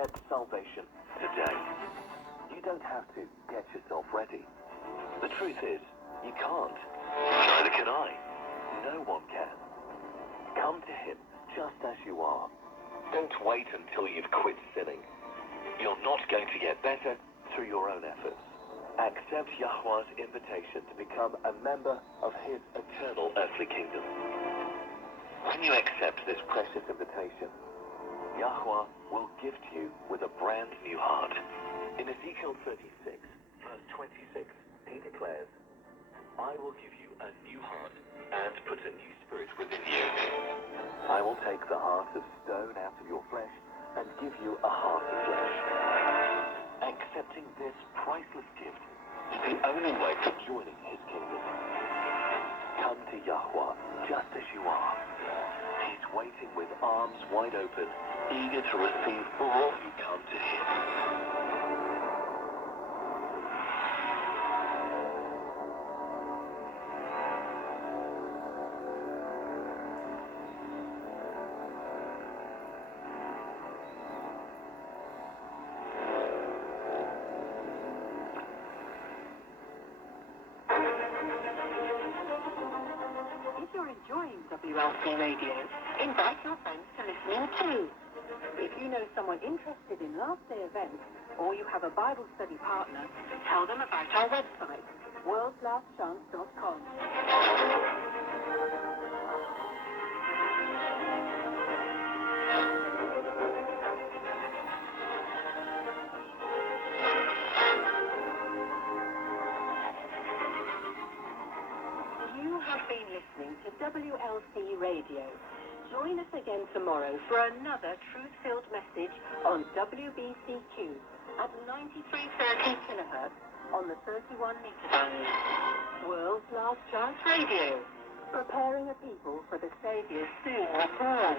accept salvation today. You don't have to get yourself ready. The truth is, you can't. Neither can I. No one can. Come to him just as you are. Don't wait until you've quit sinning. You're not going to get better through your own efforts. Accept Yahweh's invitation to become a member of his eternal earthly kingdom. When you accept this precious invitation, Yahweh will gift you with a brand new heart. In Ezekiel 36, verse 26, he declares, I will give you a new heart and put a new spirit within you. I will take the heart of stone out of your flesh and give you a heart of flesh. Accepting this priceless gift is the only way to joining his kingdom. Come to Yahweh just as you are. He's waiting with arms wide open, eager to receive all who come to him. If you're enjoying WLC Radio, invite your friends to listening too. If you know someone interested in Last Day events, or you have a Bible study partner, tell them about our website, worldslastchance.com. You have been listening to WLC Radio. Join us again tomorrow for another truth-filled message on WBCQ at 9330 kHz on the 31-meter band. World's Last Chance Radio, preparing a people for the Saviour's soon return.